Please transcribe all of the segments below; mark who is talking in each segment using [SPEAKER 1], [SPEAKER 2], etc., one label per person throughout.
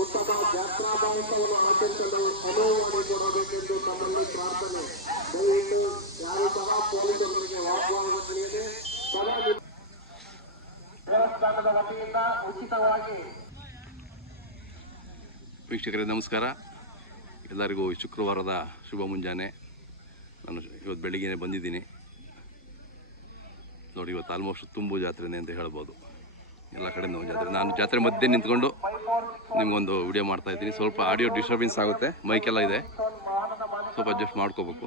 [SPEAKER 1] ಉತ್ತಮ ಜಾತ್ರಾ ಮಹೋತ್ಸವವನ್ನು ಆಚರಿಸಲು ಅನುವು ಮಾಡಿಕೊಡಬೇಕೆಂದು ತಮ್ಮಲ್ಲಿ ಪ್ರಾರ್ಥನೆ. ದಯವಿಟ್ಟು ಯಾರು ಸಹ ಪೊಲೀಸರಿಗೆ ವಾಗ್ವಾದಗಳಿದೆ ಸದಾ ದೇವಸ್ಥಾನದ ವತಿಯಿಂದ ಉಚಿತವಾಗಿ
[SPEAKER 2] ವೀಕ್ಷಕರೇ, ನಮಸ್ಕಾರ. ಎಲ್ಲರಿಗೂ ಶುಕ್ರವಾರದ ಶುಭ ಮುಂಜಾನೆ. ನಾನು ಇವತ್ತು ಬೆಳಿಗ್ಗೆ ಬಂದಿದ್ದೀನಿ. ನೋಡಿ, ಇವತ್ತು ಆಲ್ಮೋಸ್ಟ್ ತುಂಬು ಜಾತ್ರೆನೇ ಅಂತ ಹೇಳ್ಬೋದು. ಎಲ್ಲ ಕಡೆಯಿಂದ ಒಂದು ಜಾತ್ರೆ. ನಾನು ಜಾತ್ರೆ ಮಧ್ಯೆ ನಿಂತ್ಕೊಂಡು ನಿಮ್ಗೊಂದು ವಿಡಿಯೋ ಮಾಡ್ತಾ ಇದ್ದೀನಿ. ಸ್ವಲ್ಪ ಆಡಿಯೋ ಡಿಸ್ಟರ್ಬೆನ್ಸ್ ಆಗುತ್ತೆ. ಮೈಕೆಲ್ಲ ಇದೆ. ಸ್ವಲ್ಪ ಅಡ್ಜಸ್ಟ್ ಮಾಡ್ಕೋಬೇಕು.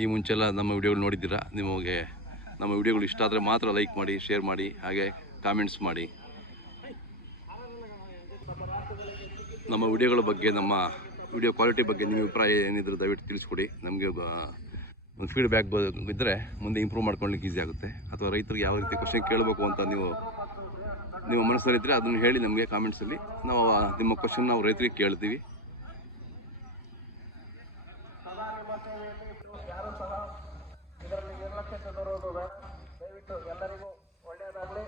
[SPEAKER 2] ಈ ಮುಂಚೆಲ್ಲ ನಮ್ಮ ವಿಡಿಯೋಗಳು ನೋಡಿದ್ದೀರಾ? ನಿಮಗೆ ನಮ್ಮ ವಿಡಿಯೋಗಳು ಇಷ್ಟ ಆದರೆ ಮಾತ್ರ ಲೈಕ್ ಮಾಡಿ ಶೇರ್ ಮಾಡಿ, ಹಾಗೆ ಕಾಮೆಂಟ್ಸ್ ಮಾಡಿ. ನಮ್ಮ ವಿಡಿಯೋಗಳ ಬಗ್ಗೆ, ನಮ್ಮ ವಿಡಿಯೋ ಕ್ವಾಲಿಟಿ ಬಗ್ಗೆ ನಿಮ್ಮ ಅಭಿಪ್ರಾಯ ಏನಿದ್ರು ದಯವಿಟ್ಟು ತಿಳಿಸ್ಕೊಡಿ. ನಮಗೆ ಒಂದು ಫೀಡ್ಬ್ಯಾಕ್ ಬಿದ್ದರೆ ಮುಂದೆ ಇಂಪ್ರೂವ್ ಮಾಡ್ಕೊಳ್ಳಿಕ್ಕೆ ಈಸಿ ಆಗುತ್ತೆ. ಅಥವಾ ರೈತರಿಗೆ ಯಾವ ರೀತಿ ಕ್ವಶನ್ ಕೇಳಬೇಕು ಅಂತ ನೀವು ನಿಮ್ಮ ಮನಸ್ಸಲ್ಲಿದ್ದರೆ ಅದನ್ನು ಹೇಳಿ ನಮಗೆ ಕಾಮೆಂಟ್ಸಲ್ಲಿ ನಾವು ನಿಮ್ಮ ಕ್ವಶನ್ ನಾವು ರೈತರಿಗೆ ಕೇಳ್ತೀವಿ.
[SPEAKER 1] ಸದಾ ನಿಮ್ಮ ಸೇವೆಯಲ್ಲಿ ಯಾರು ಸಹ ಇದರಲ್ಲಿ ನಿರ್ಲಕ್ಷ್ಯ ತರುವುದು ಬೇಡ ದಯವಿಟ್ಟು ಎಲ್ಲರಿಗೂ ಒಳ್ಳೆಯದಾಗಲಿ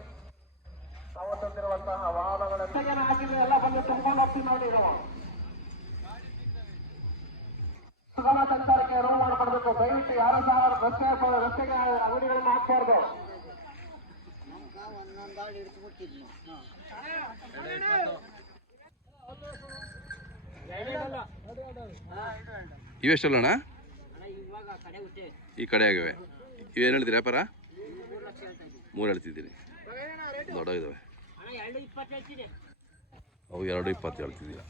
[SPEAKER 1] ತಾವು ತಂದಿರುವಂತಹ ವಾಹನಗಳನ್ನು ಹಾಕಿದ್ರೆ ಎಲ್ಲ ಬಂದು ತುಂಬಿಕೊಂಡು ಹೋಗ್ತೀವಿ ನೋಡಿ ನೀವು ಸುಗಮ ಸಂಚಾರಕ್ಕೆ ಅನುವು ಮಾಡಿಕೊಡ್ಬೇಕು ದಯವಿಟ್ಟು ಯಾರು ಸಹ ರಸ್ತೆ ರಸ್ತೆಗೆ ಅಂಗಡಿಗಳನ್ನ ಹಾಕ್ಬಾರ್ದು.
[SPEAKER 2] ಇವೆಷ್ಟಲ್ಲಣ್ಣ ಈ ಕಡೆ ಆಗಿವೆ. ಇವೇನು ಹೇಳ್ತೀರಿ ವ್ಯಾಪಾರ? ಮೂರು ಹೇಳ್ತಿದ್ದೀರಿ ದೊಡ್ಡ ಇದಾವೆ ಅವು ಎರಡು ಇಪ್ಪತ್ತು ಹೇಳ್ತಿದ್ದೀರಾ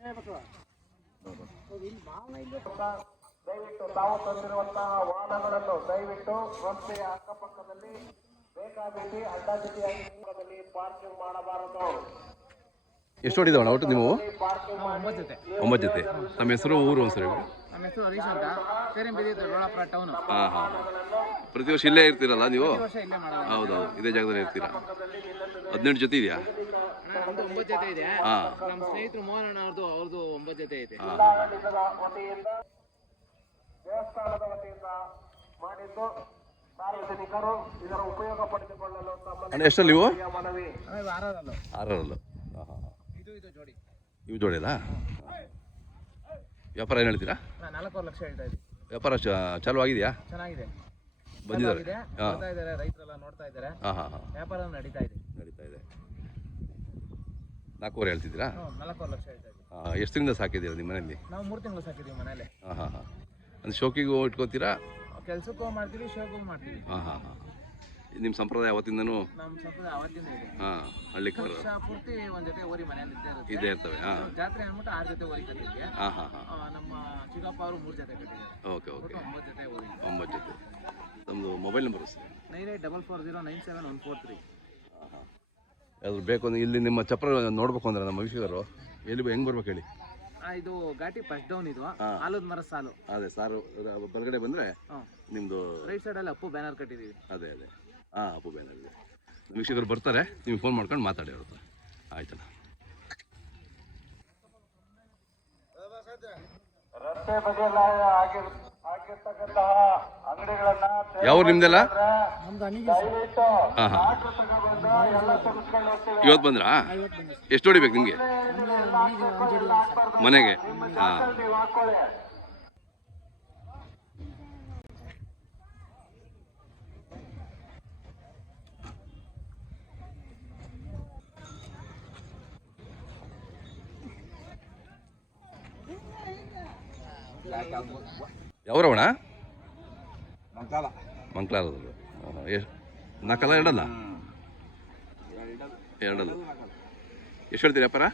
[SPEAKER 1] ದಯವಿಟ್ಟು ತಾವು ತಂದಿರುವಂತಹ ವಾಹನಗಳನ್ನು ದಯವಿಟ್ಟು ರಸ್ತೆಯ ಅಕ್ಕಪಕ್ಕದಲ್ಲಿ ಬೇಕಾಬಿಟ್ಟಿ ಅಡ್ಡಾಜಿಟಿಯಾಗಿ ಪಾರ್ಕಿಂಗ್ ಮಾಡಬಾರದು.
[SPEAKER 2] ಎಷ್ಟು ಹೊಡಿದವಣ ಒಟ್ಟು ನೀವು ಒಂಬತ್ತು ಜೊತೆ. ನಮ್ಮ ಹೆಸರು ಊರು ಒಂದ್ಸರಿ
[SPEAKER 3] ನಮ್ಮ ಹೆಸರು ಹರೀಶ್ ಅಂತ. ದೊಡ್ಡಬಳ್ಳಾಪುರ ಟೌನು
[SPEAKER 2] ಹಾಂ ಹಾಂ. ಪ್ರತಿ ವರ್ಷ ಇಲ್ಲೇ ಇರ್ತೀರಲ್ಲ ನೀವು?
[SPEAKER 3] ವರ್ಷ ಇಲ್ಲೇ ಮಾಡೋದು
[SPEAKER 2] ಹೌದೌದು ಇದೇ ಜಾಗದಲ್ಲಿ ಇರ್ತೀರಾ? ಹದಿನೆಂಟು ಜೊತೆ ಇದೆಯಾ?
[SPEAKER 3] ನಮ್ದು ಒಂಬತ್ತು ಜೊತೆ ಇದೆ. ನಮ್ಮ ಸ್ನೇಹಿತರು ಮೋಹನ್ ಅಣ್ಣ ಅವ್ರದ್ದು ಅವ್ರದ್ದು ಒಂಬತ್ತು ಜೊತೆ
[SPEAKER 1] ಇದೆ. ದೇವಸ್ಥಾನದ ವತಿಯಿಂದ ಮಾಡಿದ್ದು ಸಾರ್ವಜನಿಕರು ಇದರ ಉಪಯೋಗ ಪಡೆದುಕೊಳ್ಳಲು
[SPEAKER 2] ಅಣ್ಣ ಎಷ್ಟಲ್ಲಿ ಇವು?
[SPEAKER 1] ಮನವಿ.
[SPEAKER 2] ಆರರಲ್ಲು.
[SPEAKER 3] ಇದು ಇದು ಜೋಡಿ.
[SPEAKER 2] ಇವು ಜೋಡಿಯಲ್ಲ ವ್ಯಾಪಾರ ಏನು ಹೇಳ್ತೀರಾ?
[SPEAKER 3] ನಾಲ್ಕೂವರೆ ಲಕ್ಷ ಹೇಳ್ತಾ ಇದ್ದೀವಿ.
[SPEAKER 2] ವ್ಯಾಪಾರ ಚ ಚಾಲು ಆಗಿದೆಯಾ
[SPEAKER 3] ಚೆನ್ನಾಗಿದೆ.
[SPEAKER 2] ಬಂದಿದ್ದಾರೆ.
[SPEAKER 3] ರೈತರೆಲ್ಲ ನೋಡ್ತಾ ಇದ್ದಾರೆ. ವ್ಯಾಪಾರ ನಡೀತಾ ಇದೆ.
[SPEAKER 2] ನಡೀತಾ ಇದೆ. ನಾಲ್ಕೂವರೆ ಹೇಳ್ತಿದ್ದೀರಾ?
[SPEAKER 3] ನಾಲ್ಕೂವರೆ ಲಕ್ಷ ಹೇಳ್ತಾ ಇದ್ದೀವಿ
[SPEAKER 2] ಹಾಂ ಎಷ್ಟು ತಿಂಗಳಿಂದ ಸಾಕಿದ್ದೀರಾ ನಿಮ್ಮ ಮನೆಯಲ್ಲಿ
[SPEAKER 3] ನಾವು ಮೂರು ತಿಂಗಳು ಸಾಕಿದ್ದೀವಿ ಮನೇಲಿ.
[SPEAKER 2] ಹಾಂ ಹಾಂ ಹಾಂ. ಅಂದ್ರೆ ಶೋಕಿಗೂ ಇಟ್ಕೋತೀರಾ?
[SPEAKER 3] ಕೆಲಸಕ್ಕೂ ಮಾಡ್ತೀವಿ ಶೋಕಿಗೂ ಮಾಡ್ತೀವಿ.
[SPEAKER 2] ಹಾಂ ಹಾಂ ಹಾಂ. ನಿಮ್ಮ ಸಂಪ್ರದಾಯ ಅವತ್ತಿಂದನು?
[SPEAKER 3] ನಮ್ಮ ಸಂಪ್ರದಾಯ ಅವತ್ತಿಂದ ಇದೆ.
[SPEAKER 2] ಹಾಂ ಹಳ್ಳಿಕಾರರು
[SPEAKER 3] ವರ್ಷ ಪೂರ್ತಿ ಒಂದ್ ಜೊತೆ ಓರಿ ಮನೇಲಿ ಇದ್ದೇ ಇರುತ್ತೆ.
[SPEAKER 2] ಇದೇ ಇರ್ತವೆ ಹಾಂ.
[SPEAKER 3] ಜಾತ್ರೆ ಅಂದ್ಬಿಟ್ಟು ಆರು ಜೊತೆ ಓರಿ ಕಟ್ಟಿದ್ವಿ.
[SPEAKER 2] ಹಾಂ ಹಾಂ ಹಾಂ.
[SPEAKER 3] ಆ, ನಮ್ಮ ಚಿಕ್ಕಪ್ಪ ಅವರು ಮೂರು ಜೊತೆ ಕಟ್ಟಿದ್ದಾರೆ.
[SPEAKER 2] Okay okay.
[SPEAKER 3] ಒಂಬತ್ತು ಜೊತೆ ಓದಿ
[SPEAKER 2] ಒಂಬತ್ತು ಜೊತೆ. ನಮ್ಮದು mobile number sir.
[SPEAKER 3] Nine eight double four zero nine seven one four three.
[SPEAKER 2] ಯಾವ್ದು ಬೇಕು ಅಂದ್ರೆ ಇಲ್ಲಿ ನಿಮ್ಮ ಚಪ್ರ ನೋಡ್ಬೇಕು ಅಂದ್ರೆ ನಮ್ಮ ವೀಕ್ಷಕರು. ಎಲ್ಲಿ ಹೆಂಗ್ ಬರ್ಬೇಕು ಹೇಳಿ?
[SPEAKER 3] ಇದು ಘಾಟಿ ಫಸ್ಟ್ ಡೌನ್ ಇದು.
[SPEAKER 2] ಹಾ.
[SPEAKER 3] ಆಲದ ಮರ ಸಾಲು.
[SPEAKER 2] ಅದೇ ಸಾರು ಹೊರಗಡೆ ಬಂದ್ರೆ
[SPEAKER 3] ನಿಮ್ದು
[SPEAKER 2] ನಿಮ್ಮದು
[SPEAKER 3] ರೈಟ್ ಅಲ್ಲಿ ಅಪ್ಪು ಬ್ಯಾನರ್ ಕಟ್ಟಿದೀವಿ.
[SPEAKER 2] ಅದೇ ಅದೇ. ಹಾ ಅಪ್ಪು ಬ್ಯಾನರ್ ಇದೆ. ವೀಕ್ಷಕರು ಬರ್ತಾರೆ ನೀವು ಫೋನ್ ಮಾಡ್ಕೊಂಡು ಮಾತಾಡಿ ಅವ್ರ ಹತ್ರ. ಆಯ್ತಲ್ಲ.
[SPEAKER 1] ರಸ್ತೆ ಬದಿಯಲ್ಲಿ ಆಗಿರ್ ಆಗಿರ್ತಕ್ಕಂತಹ
[SPEAKER 2] ಯಾವ ನಿಮ್ದೆಲ್ಲ? ಇವತ್ತು ಬಂದ್ರಾ? ಎಷ್ಟು ಹೊಡಿಬೇಕು ನಿಮಗೆ? ಮನೆಗೆ ಹಾಂ. ಯಾವ್ರವಣ? ಮಂಕ್ಲಾರದವರು. ಎಷ್ಟು ಎರಡಲ್ಲ? ಎರಡಲ್ಲ. ಎಷ್ಟು ಹೇಳ್ತೀರಿ ಅಪ್ಪರ?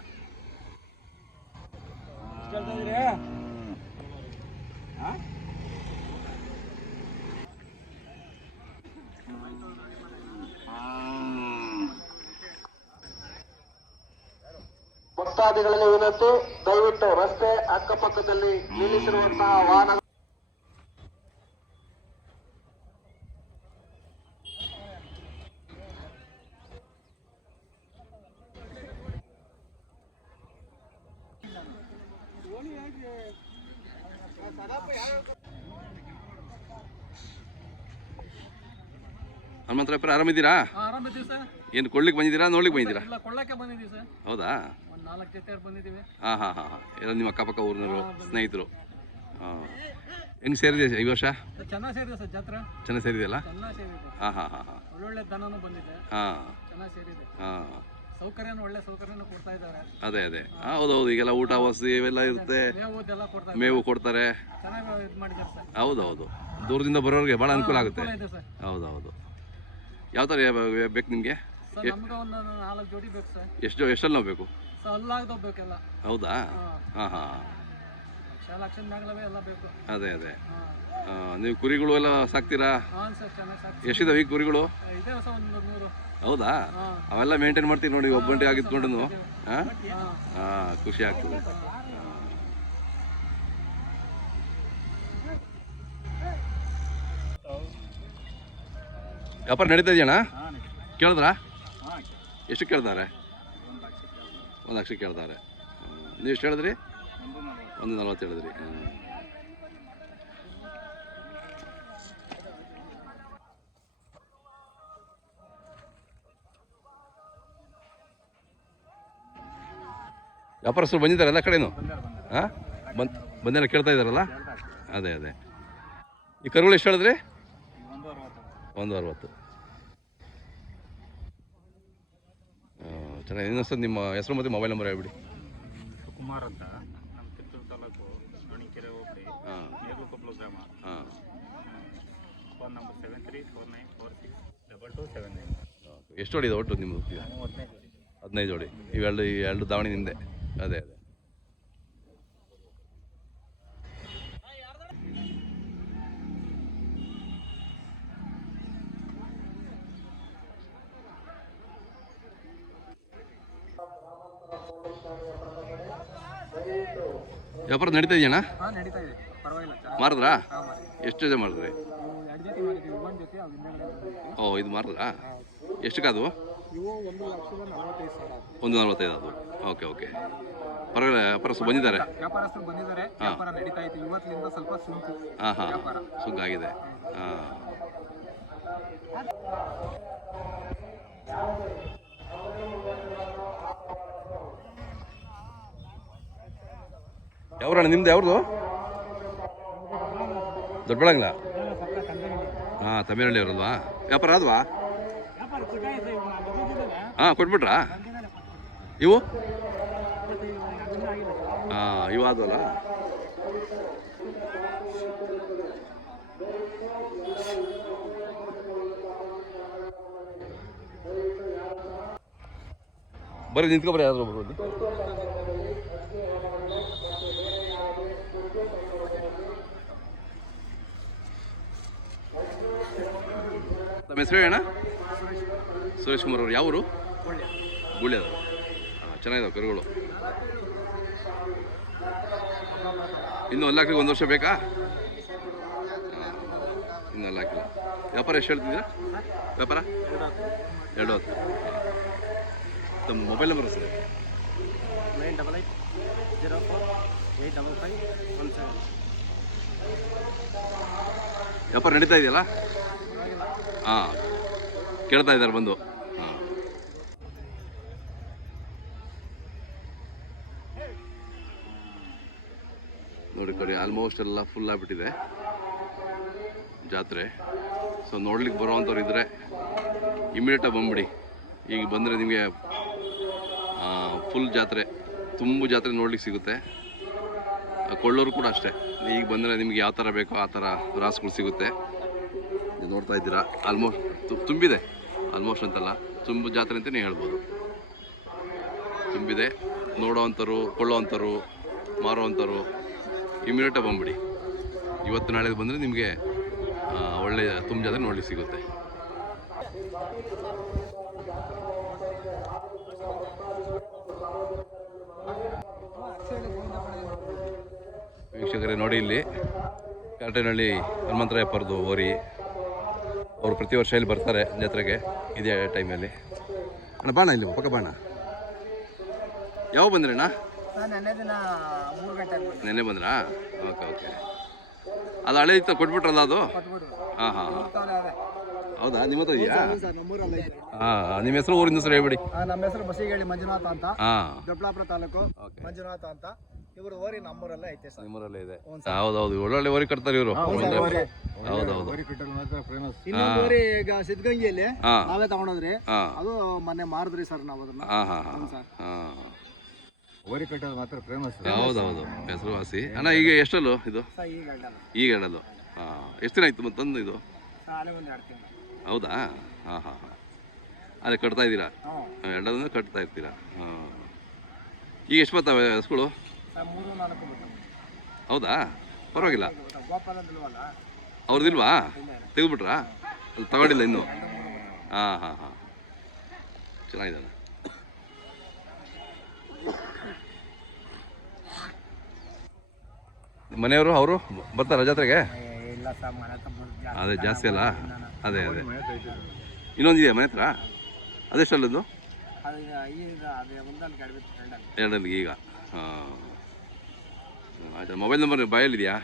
[SPEAKER 1] ಭಕ್ತಾದಿಗಳಲ್ಲಿ ವಿನಂತಿ ದಯವಿಟ್ಟು ರಸ್ತೆ ಅಕ್ಕಪಕ್ಕದಲ್ಲಿ ನಿಲ್ಲಿಸಿರುವಂತಹ ವಾಹನ
[SPEAKER 2] ಹನುಮಂತರಪ್ಪರ ಆರಾಮಿದ್ದೀರಾ?
[SPEAKER 3] ಆರಾಮಿದ್ದೀವಿ ಸರ್.
[SPEAKER 2] ಏನು ಕೊಡ್ಲಿಕ್ಕೆ ಬಂದಿದ್ದೀರಾ ನೋಡ್ಲಿಕ್ಕೆ ಬಂದಿದ್ದೀರಾ?
[SPEAKER 3] ಇಲ್ಲ ಕೊಳ್ಳಕ್ಕೆ ಬಂದಿದ್ದೀವಿ ಸರ್.
[SPEAKER 2] ಹೌದಾ?
[SPEAKER 3] ಒಂದು ನಾಲ್ಕು ಜೊತೆ ಬಂದಿದ್ದೀವಿ.
[SPEAKER 2] ಹಾಂ ಹಾಂ ಹಾಂ ಹಾಂ. ಎಲ್ಲ ನಿಮ್ಮ ಅಕ್ಕಪಕ್ಕ ಊರಿನವರು ಸ್ನೇಹಿತರು. ಹಾಂ. ಹೆಂಗೆ ಸೇರಿದೆ ಈ ವರ್ಷ?
[SPEAKER 3] ಚೆನ್ನಾಗಿ ಸೇರಿದೆ ಸರ್ ಜಾತ್ರೆ.
[SPEAKER 2] ಚೆನ್ನಾಗಿ ಸೇರಿದೆಯಲ್ಲ?
[SPEAKER 3] ಚೆನ್ನಾಗಿ ಸೇರಿದೆ.
[SPEAKER 2] ಹಾಂ ಹಾಂ ಹಾಂ ಹಾಂ.
[SPEAKER 3] ಒಳ್ಳೊಳ್ಳೆ ದನನೂ ಬಂದಿದೆ.
[SPEAKER 2] ಹಾಂ.
[SPEAKER 3] ಚೆನ್ನಾಗಿ ಸೇರಿದೆ.
[SPEAKER 2] ಹಾಂ. ಅದೇ ಅದೇ. ಹೌದೌದು ಈಗೆಲ್ಲ ಊಟ ವಸತಿ ಇವೆಲ್ಲ ಇರುತ್ತೆ. ಮೇವು ಕೊಡ್ತಾರೆ. ಹೌದೌದು ದೂರದಿಂದ ಬರೋರಿಗೆ ಭಾಳ ಅನುಕೂಲ ಆಗುತ್ತೆ. ಹೌದೌದು ಯಾವ ಥರ ಬೇಕು ನಿಮಗೆ? ಎಷ್ಟು ಎಷ್ಟಲ್ಲಿ ನಾವು ಬೇಕು? ಹೌದಾ? ಹಾಂ ಹಾಂ.
[SPEAKER 3] ಎಲ್ಲ ಬೇಕು.
[SPEAKER 2] ಅದೇ ಅದೇ. ನೀವು ಕುರಿಗಳು ಎಲ್ಲ ಸಾಕ್ತೀರಾ? ಎಷ್ಟಿದಾವೆ ಈ ಕುರಿಗಳು? ಹೌದಾ? ಅವೆಲ್ಲ ಮೇಂಟೈನ್ ಮಾಡ್ತೀವಿ ನೋಡಿ ಒಬ್ಬಂಟಿ ಆಗಿದ್ಕೊಂಡು ಹಾಂ?
[SPEAKER 3] ಹಾಂ
[SPEAKER 2] ಹಾಂ ಖುಷಿ ಆಗ್ತದೆ. ವ್ಯಾಪಾರ ನಡೀತಾ ಇದೆಯಣ್ಣ? ಕೇಳಿದ್ರಾ? ಎಷ್ಟು ಕೇಳ್ತಾರೆ? ಒಂದು ಲಕ್ಷ ಕೇಳ್ತಾರೆ. ನೀವು ಎಷ್ಟು ಹೇಳಿದ್ರಿ? ಒಂದು ನಲ್ವತ್ತೇಳು ಹ್ಮ್. ವ್ಯಾಪಾರಸ್ಥರು ಬಂದಿದ್ದಾರೆ ಎಲ್ಲ ಕಡೆನೂ? ಹಾಂ? ಬಂದು, ಬಂದೆಲ್ಲ ಕೇಳ್ತಾ ಇದ್ದಾರಲ್ಲ? ಅದೇ ಅದೇ. ಈ ಕರುಗಳು ಎಷ್ಟು ಹೇಳಿದ್ರಿ? ಒಂದು ಅರವತ್ತು. ಚೆನ್ನಾಗಿ ಇನ್ನೊಂದ್ಸತಿ ನಿಮ್ಮ ಹೆಸರು ಮತ್ತು ಮೊಬೈಲ್ ನಂಬರ್ ಹೇಳ್ಬಿಡಿ.
[SPEAKER 4] ಕುಮಾರ್ ಅಂತ ನಮ್ಮ ಕಿತ್ತೂರು ತಾಲೂಕು ಮಣಿಕೆರೆ ಹೋಬಳಿ
[SPEAKER 2] ಹಾಂ
[SPEAKER 4] ನೇರ್ಲುಕೊಪ್ಲು ಗ್ರಾಮ
[SPEAKER 2] ಹಾಂ
[SPEAKER 4] phone number seven three four nine four six double two seven nine
[SPEAKER 2] ಎಷ್ಟು ಜೋಡಿ ಇದೆ ಒಟ್ಟು ನಿಮ್ಮದು ಈಗ? ಹದಿನೈದು ಜೋಡಿ. ಇವೆರಡು ಈ ಎರಡು ದಾವಣಿ ನಿಂದೆ. ಅದೇ ಅದೇ. ವ್ಯಾಪಾರ ನಡೀತಾ ಇದೆಯಣ್ಣ?
[SPEAKER 3] ನಡೀತಾ ಇದೆ.
[SPEAKER 2] ಮಾರಿದ್ರಾ? ಎಷ್ಟು ಜೊತೆ
[SPEAKER 3] ಜೊತೆ
[SPEAKER 2] ಓ ಇದು ಮಾರಿದ್ರಾ? ಎಷ್ಟಕ್ಕೆ ಅದು
[SPEAKER 3] ಇವು ಒಂದು ನಲವತ್ತೈದು
[SPEAKER 2] ಅದು ಓಕೆ ಓಕೆ. ಪರವಾಗಿಲ್ಲ ವ್ಯಾಪಾರಸ್ಥರು ಬಂದಿದ್ದಾರೆ?
[SPEAKER 3] ವ್ಯಾಪಾರಸ್ಥರು ಬಂದಿದ್ದಾರೆ. ವ್ಯಾಪಾರ ನಡೀತಾ ಇತ್ತು. ಇವತ್ತಿನಿಂದ ಸ್ವಲ್ಪ ಸುಂಕು.
[SPEAKER 2] ಹಾಂ ಹಾಂ.
[SPEAKER 3] ಸುಂಕ
[SPEAKER 2] ಸುಗ್ಗಾಗಿದೆ ಹಾಂ. ಯಾವ್ರಣ್ಣ ನಿಮ್ದು ಯಾವ್ದು? ದೊಡ್ಡಬಳ್ಳಾಂಗ್ಲ ಹಾಂ ತಮಿಳಲ್ಲಿ ಅವರಲ್ವಾ? ವ್ಯಾಪಾರ ಅದ್ವಾ ಹಾಂ ಕೊಟ್ಬಿಟ್ರಾ? ಇವು? ಹಾಂ ಇವು ಆದ್ವಲ್ಲ? ಬರೀ ನಿಂತ್ಕೊಬ್ರಿ ಯಾರು ಬರ್ಬೋದು ನಮ್ಮ ಹೆಸರು ಅಣ್ಣ? ಸುರೇಶ್ ಕುಮಾರ್ ಅವರು. ಯಾವ ಊರು ಗುಳ್ಳಿ ಅದು ಚೆನ್ನಾಗಿದಾವೆ ಕರುಗಳು. ಇನ್ನು ಒಂದು ಲಾಖಕ್ಕೆ ಒಂದು ವರ್ಷ ಬೇಕಾ? ಇನ್ನು ಒಂದು ಲಾಖಿಲ್ಲ ವ್ಯಾಪಾರ ಎಷ್ಟು ಹೇಳ್ತಿದ್ದೀರಾ? ವ್ಯಾಪಾರ? ಎರಡು ಹತ್ತು. ತಮ್ಮ mobile number sir
[SPEAKER 3] nine double zero four eight double five one seven.
[SPEAKER 2] ವ್ಯಾಪಾರ ನಡೀತಾ ಇದೆಯಲ್ಲ? ಹಾಂ. ಕೇಳ್ತಾ ಇದ್ದಾರೆ, ಬಂದು. ನೋಡಿ ಕಡೆ ಆಲ್ಮೋಸ್ಟ್ ಎಲ್ಲ ಫುಲ್ ಆಗಿಬಿಟ್ಟಿದೆ ಜಾತ್ರೆ. ಸೊ ನೋಡ್ಲಿಕ್ಕೆ ಬರುವಂಥವ್ರು ಇದ್ದರೆ ಇಮಿಡಿಯೇಟಾಗಿ ಬಂದ್ಬಿಡಿ. ಈಗ ಬಂದರೆ ನಿಮಗೆ ಫುಲ್ ಜಾತ್ರೆ, ತುಂಬ ಜಾತ್ರೆ ನೋಡ್ಲಿಕ್ಕೆ ಸಿಗುತ್ತೆ. ಕೊಳ್ಳೋರು ಕೂಡ ಅಷ್ಟೇ. ಈಗ ಬಂದರೆ ನಿಮಗೆ ಯಾವ ಥರ ಬೇಕೋ ಆ ಥರ ರಾಸುಗಳು ಸಿಗುತ್ತೆ. ನೀವು ನೋಡ್ತಾ ಇದ್ದೀರಾ? ಆಲ್ಮೋಸ್ಟ್ ತುಂಬಿದೆ. ಆಲ್ಮೋಸ್ಟ್ ಅಂತಲ್ಲ. ತುಂಬ ಜಾತ್ರೆ ಅಂತಲೇ ಹೇಳ್ಬೋದು. ತುಂಬಿದೆ. ನೋಡೋವಂಥರು ಕೊಳ್ಳೋವಂಥರು ಮಾರುವಂಥರು ಇಮ್ಯುನಿಟ ಬಂದ್ಬಿಡಿ. ಇವತ್ತು ನಾಳೆ ಬಂದರೆ ನಿಮಗೆ ಒಳ್ಳೆಯ ಒಳ್ಳೆ ತುಂಬ ಜಾತ್ರೆ ನೋಡ್ಲಿಕ್ಕೆ ಸಿಗುತ್ತೆ. ವೀಕ್ಷಕರೇ ನೋಡಿ ಇಲ್ಲಿ, ಕಾಟೇನಹಳ್ಳಿ ಹನುಮಂತರಾಯಪ್ಪರದು ಓರಿ ಅವರು ಪ್ರತಿ ವರ್ಷ ಇಲ್ಲಿ ಬರ್ತಾರೆ ಜಾತ್ರೆಗೆ ಇದೇ ಟೈಮಲ್ಲಿ ಅಣ್ಣ ಬಾಣ ಇಲ್ಲಿ ಪಕ್ಕ ಬಾಣ. ಯಾವಾಗ ಬಂದ್ರಿ ಅಣ್ಣ
[SPEAKER 3] ನಾನು ನೆನ್ನೆ
[SPEAKER 2] ಬಂದ್ರಾ? Okay okay. ಅದು ಹಳೆ ಇತ್ತು ಕೊಟ್ಬಿಟ್ರಲ್ಲ ಅದು? ಹಾಂ ಹಾಂ ಹಾಂ. ಹೌದಾ? ನಿಮ್ಮ ಹತ್ರ ಇದೆಯಾ? ಹಾಂ ನಿಮ್ಮ ಹೆಸರು ಊರಿಂದ ಹೆಸರು ಹೇಳ್ಬಿಡಿ.
[SPEAKER 3] ನಮ್ಮ ಹೆಸರು ಬಸಿಗೇಳಿ ಮಂಜುನಾಥ ಅಂತ.
[SPEAKER 2] ಹಾಂ.
[SPEAKER 3] ದೊಡ್ಡಬಳ್ಳಾಪುರ ತಾಲೂಕು ಮಂಜುನಾಥ ಅಂತ. ಇವರು ಓರಿ ನಮ್ಮೂರಲ್ಲೇ ಐತೆ ಸರ್.
[SPEAKER 2] ನಿಮ್ಮೂರಲ್ಲೇ ಇದೆ. ಹೌದೌದು ಒಳ್ಳೊಳ್ಳೆ ಓರಿ ಕಟ್ತಾರೆ ಇವರು. ಹೌದೌದು.
[SPEAKER 3] ಇನ್ನೊಂದು ಓರಿ ಈಗ ಸಿದ್ಧಗಂಗೆಯಲ್ಲಿ
[SPEAKER 2] ಹಾಂ.
[SPEAKER 3] ನಾವೇ ತಗೊಂಡೋದ್ರಿ ಅದು ಮೊನ್ನೆ ಮಾರಿದ್ರಿ ಸರ್ ನಾವು ಅದನ್ನ
[SPEAKER 2] ಹಾಂ ಹಾಂ. ಹಾಂ
[SPEAKER 3] ಸರ್.
[SPEAKER 2] ಹಾಂ.
[SPEAKER 5] ಓರಿ ಕಟ್ಟೋದು ಮಾತ್ರ ಫೇಮಸ್
[SPEAKER 2] ಹೌದೌದು ಹೆಸರುವಾಸಿ. ಅಣ್ಣ ಈಗ ಎಷ್ಟಲ್ಲು ಇದು?
[SPEAKER 3] ಸರ್ ಈಗ
[SPEAKER 2] ಹೇಳಲು ಹಾಂ. ಎಷ್ಟು ದಿನ ಆಯ್ತು ಮತ್ತೆ ತಂದು ಇದು? ಹೌದಾ? ಹಾಂ ಹಾಂ ಹಾಂ. ಅದೇ ಕಟ್ತಾ ಇದ್ದೀರಾ? ಎರಡದನ್ನು ಕಟ್ತಾ ಇರ್ತೀರಾ? ಹಾಂ. ಈಗ ಎಷ್ಟು ಬರ್ತಾವೆ ಹಸುಗಳು
[SPEAKER 3] ಮೂರು ನಾಲ್ಕು ಬಿಟ್ಟು
[SPEAKER 2] ಹೌದಾ? ಪರವಾಗಿಲ್ಲ.
[SPEAKER 3] ಗೋಪಾಲ ಅಂದಿಲ್ವಲ್ಲ
[SPEAKER 2] ತೆಗೆದ್ಬಿಟ್ರಾ? ಅದು ತಗೊಂಡಿಲ್ಲ ಇನ್ನೂ? ಹಾಂ ಹಾಂ ಹಾಂ. ಚೆನ್ನಾಗಿದೆ ಮನೆಯವರು ಅವರು ಬರ್ತಾರ ಜಾತ್ರೆಗೆ?
[SPEAKER 3] ಇಲ್ಲ ಸರ್ ಮನೆ ತಮ್ಮ
[SPEAKER 2] ಅದೇ ಜಾಸ್ತಿ ಅಲ್ಲ? ಅದೇ ಅದೇ. ಇನ್ನೊಂದಿದೆ ಮನೆ ಹತ್ರ? ಅದೆಷ್ಟಲ್ಲದು?
[SPEAKER 3] ಅದು ಈಗ ಅದೇ ಒಂದಲ್ಲಿ ಗಾಡಿ ಬಿಟ್ಟು ಫ್ರೆಂಡಲ್ಲಿ
[SPEAKER 2] ಎರಡಲ್ಲಿಗೆ ಈಗ. ಹಾಂ. ಆಯ್ತು ಮೊಬೈಲ್ ನಂಬರ್ ಬಾಯಲ್ಲಿದೆಯಾ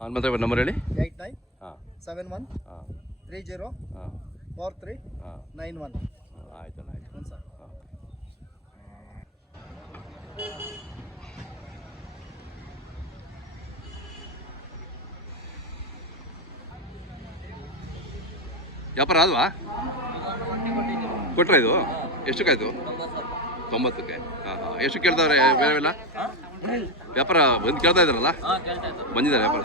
[SPEAKER 2] ಅವ್ನು ಮಾತ್ರ ನಂಬರ್ ಹೇಳಿ?
[SPEAKER 3] ಏಯ್ಟ್ ನೈನ್
[SPEAKER 2] ಹಾಂ.
[SPEAKER 3] ಸೆವೆನ್ ಒನ್
[SPEAKER 2] ಹಾಂ.
[SPEAKER 3] ತ್ರೀ ಜೀರೋ
[SPEAKER 2] ಹಾಂ.
[SPEAKER 3] ಫೋರ್ ತ್ರೀ
[SPEAKER 2] ಹಾಂ.
[SPEAKER 3] Nine one.
[SPEAKER 2] ಆಯ್ತು ಆಯ್ತು.
[SPEAKER 3] ಸರ್.
[SPEAKER 2] ಹಾಂ. ವ್ಯಾಪಾರ ಅಲ್ವಾ? ಕೊಟ್ರ ಇದು? ಎಷ್ಟಕ್ಕಾಯ್ತು ತೊಂಬತ್ತಕ್ಕೆ. ಹಾಂ ಹಾಂ. ಎಷ್ಟು ಕೇಳ್ತಾವ್ರೆ ವ್ಯಾಪಾರ ಬಂದು ಕೇಳ್ತಾ ಇದ್ದಾರಲ್ಲ? ಬಂದಿದ್ದಾರೆ ವ್ಯಾಪಾರ?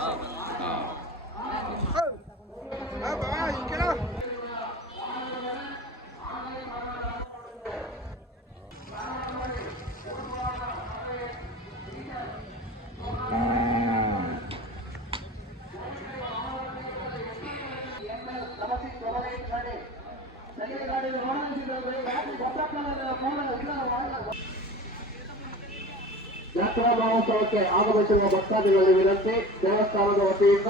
[SPEAKER 1] ಮಹೋತ್ಸವಕ್ಕೆ ಆಗಮಿಸಿರುವ ಭಕ್ತಾದಿಗಳಲ್ಲಿ ವಿನಂತಿ ದೇವಸ್ಥಾನದ ವತಿಯಿಂದ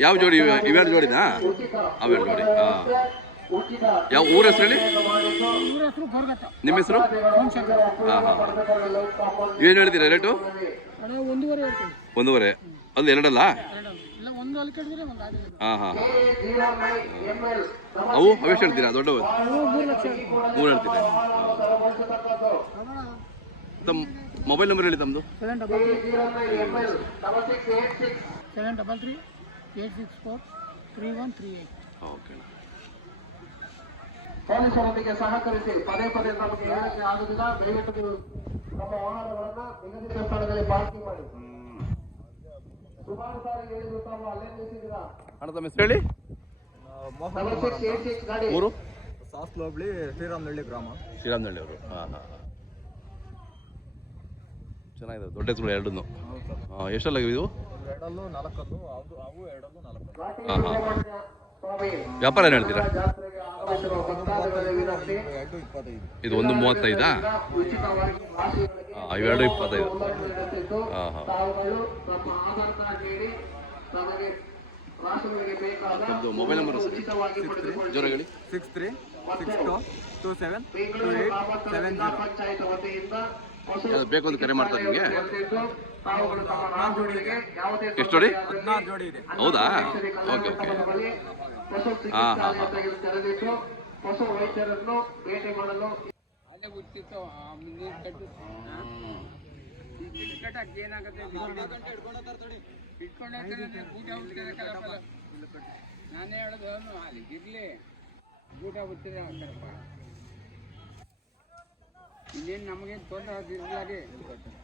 [SPEAKER 2] ಯಾವ ಜೋಡಿ? ಇವೆ- ಇವೆರಡು ಜೋಡಿನಾ? ಅವೆರಡು ಜೋಡಿ. ಯಾವ ಊರ ಹೆಸರು ಹೇಳಿ? ನಿಮ್ಮ ಹೆಸರು? ಹಾಂ ಹಾಂ
[SPEAKER 1] ಪಡೆದುಕೊಳ್ಳಲು
[SPEAKER 2] ಏನು ಹೇಳ್ತೀರಾ ರೇಟು?
[SPEAKER 3] ಒಂದೂವರೆ
[SPEAKER 2] ಅಲ್ಲಿ ಎರಡಲ್ಲ
[SPEAKER 3] ಇಲ್ಲ ಒಂದು ಅಲ್ಲಿ ಕಟ್ಟಿದ್ರೆ ಒಂದು ಗಾಡಿ
[SPEAKER 2] ಹಾಂ ಹಾಂ ಅವು ಅವೆಷ್ಟು ಹೇಳ್ತೀರಾ? ದೊಡ್ಡವು
[SPEAKER 3] ಮೂರು
[SPEAKER 2] ಹೇಳ್ತೀರಾ? ತಮ್ಮ ಮೊಬೈಲ್ ನಂಬರ್ ಹೇಳಿ ತಮ್ಮದು
[SPEAKER 3] seven double three eight six four three one three eight
[SPEAKER 2] okay
[SPEAKER 1] ಪೊಲೀಸರೊಂದಿಗೆ ಸಹಕರಿಸಿ ಪದೇ ಪದೇ ನಮಗೆ ಹೇಳಿಕೆ ಆಗುದಿಲ್ಲ ದಯವಿಟ್ಟು ನಮ್ಮ ವಾಹನಗಳನ್ನ ನಿಗದಿತ ಸ್ಥಳದಲ್ಲಿ ಪಾರ್ಕಿಂಗ್ ಮಾಡಿ.
[SPEAKER 2] ಅಣ್ಣ ತಮ್ಮ ಹೇಳಿ. ಊರು?
[SPEAKER 5] ಸಾಸ್ಲು ಹೋಬ್ಳಿ ಶ್ರೀರಾಮನಹಳ್ಳಿ ಗ್ರಾಮ.
[SPEAKER 2] ಶ್ರೀರಾಮನಹಳ್ಳಿ ಅವರು. ಹಾಂ ಹಾಂ ಹಾಂ. ಚೆನ್ನಾಗಿದೆ ದೊಡ್ಡ ಎರಡನ್ನು. ಹಾಂ ಎಷ್ಟಲ್ಲ
[SPEAKER 5] ಎರಡಲ್ಲೂ ನಾಲ್ಕಲ್ಲು ಅವು ಎರಡಲ್ಲೂ ನಾಲ್ಕು
[SPEAKER 2] ಹಾಂ ಹಾಂ. ವ್ಯಾಪಾರ ಏನು ಹೇಳ್ತೀರಾ?
[SPEAKER 5] ಎರಡು ಇಪ್ಪತ್ತೈದು.
[SPEAKER 2] ಇದು ಒಂದು ಮೂವತ್ತೈದಾ? ಇವೆರಡು ಇಪ್ಪತ್ತೈದು. ಹಾಂ ಹಾಂ ಮೊಬೈಲ್ ನಂಬರ್ ಹೇಳಿ
[SPEAKER 5] six three six two two seven two eight seven
[SPEAKER 2] ಬೇಕು ಅಂತ ಕರೆ ಮಾಡ್ತಾರೆ ನಿಮಗೆ
[SPEAKER 1] ಇವತ್ತಿದ್ದು ತಾವುಗಳು ತಮ್ಮ ರಾಜುಗಳಿಗೆ ಯಾವುದೇ
[SPEAKER 2] ಎಷ್ಟು ಜೋಡಿ?
[SPEAKER 5] ಹದಿನಾರು ಜೋಡಿ ಇದೆ.
[SPEAKER 2] ಹೌದಾ? Okay okay.
[SPEAKER 1] ಹಾಂ ಹೊಸ
[SPEAKER 2] ಹಾಂ ಹಾ,
[SPEAKER 6] ನಾನೇ ಹೇಳೋದು ಅಲ್ಲಿಗಿರ್ಲಿ ಊಟ ಗೊತ್ತಿರ ಇನ್ನೇನು ನಮಗೇನು ತೊಂದರೆ ಆಗಿರಲಿಲ್ಲ